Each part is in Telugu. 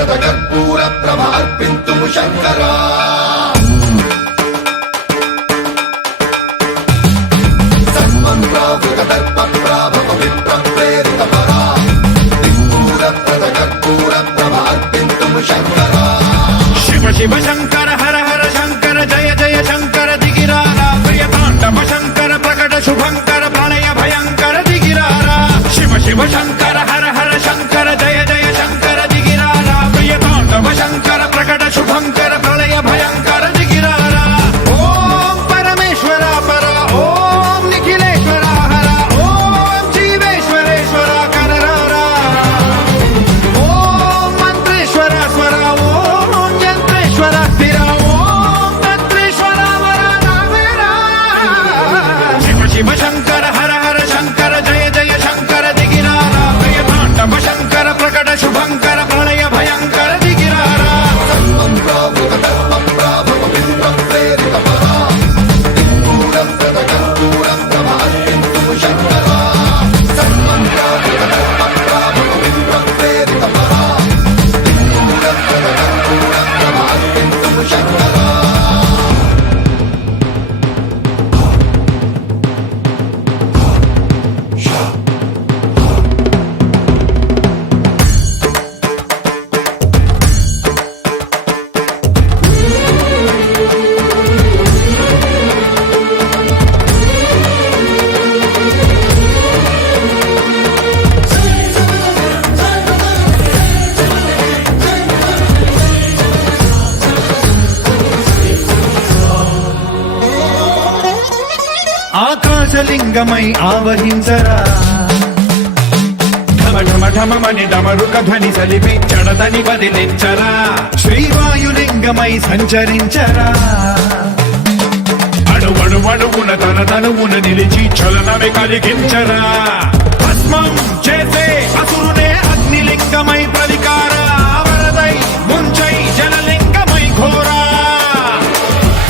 శూరప్రద కర్పూర ప్రభ అర్పింతుము శంకరా సన్మంత్రావృత దర్ప ప్రాభవ విప్ర ప్రేరిత పరా శూరప్రద కర్పూర ప్రభ అర్పింతుము శంకరా శివ శివ శంకర హర హర శంకర జయ జయ శంకర దిగిరారా ప్రియ తాండవ శంకర ప్రకట శుభంకర ప్రళయ భయంకర దిగిరారా శివ శివ శంకర హర హర శంకర జయ జయ శంకర దిగిరారా ప్రియ తాండవ శంకర ప్రకట శుభంకర ప్రళయ భయంకర దిగిరారా ఓం పరమేశ్వర పర ఓం నిఖిలేశ్వర హర ఓం జీవేశ్వరేశ్వర కరరారా ఓం మంత్రేశ్వర స్వర ఓం యంత్రేశ్వర స్థిర ఓం తంత్రేశ్వర వర నావేరా శివ శివ శంకర హర హర శంకర జయ జయ శంకర దిగిరారా ప్రియ తాండవ శంకర ప్రకట శుభంకర ప్రళయ భయంకర దిగిరారా సన్మంత్రావృత దర్ప ప్రాభవ విప్ర ప్రేరిత పరా శూరప్రద కర్పూర ప్రభ అర్పింతుము శంకరా సన్మంత్రావృత దర్ప ప్రాభవ విప్ర ప్రేరిత పరా శూరప్రద కర్పూర ప్రభ అర్పింతుము శంకరా ఆకాశలింగమై ఆవహించరా ఢమ ఢమ ఢమమని డమరుక ధ్వని సలిపి జడదని వదిలించరా శ్రీవాయులింగమై సంచరించరా అణువణువున తన తనువున నిలిచి చలనమే కలిగించరా భస్మం చేసే అసురునే అగ్నిలింగమై ప్రవికారా వరదై ముంచై జలలింగమై ఘోరా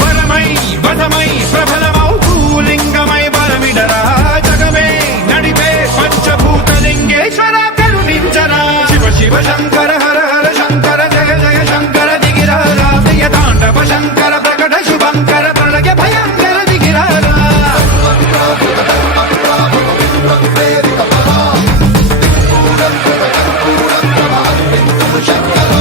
వరమై వధమై ప్రబలమౌ భూలింగమై బలమిడరా జగమే నడిపే పంచభూతలింగేశ్వర కరుణించరా శివ శివ శంకర హర హర శంకర జయ జయ శంకర దిగిరారా ప్రియ తాండవ శంకర ప్రకట శుభంకర ప్రళయ భయంకర దిగిరారా సన్మంత్రావృత దర్ప ప్రాభవ విప్ర ప్రేరిత పరా శూరప్రద కర్పూర ప్రభ అర్పింతుము శంకరా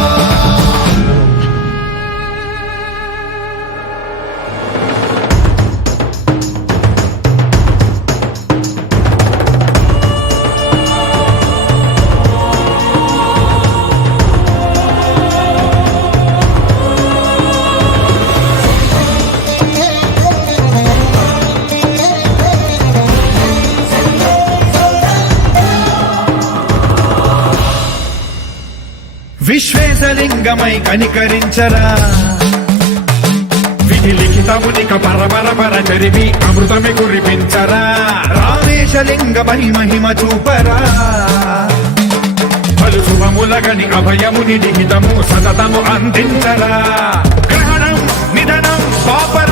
విశ్వేశలింగమై కనికరించరా విధి లిఖితమునిక పరపర చరివి అమృతమి కురిపించరా రామేశలింగమై మహిమ చూపరా పలు శుభములగని అభయముని లిఖితము సతతము అందించరా గ్రహణం నిధనం పాపర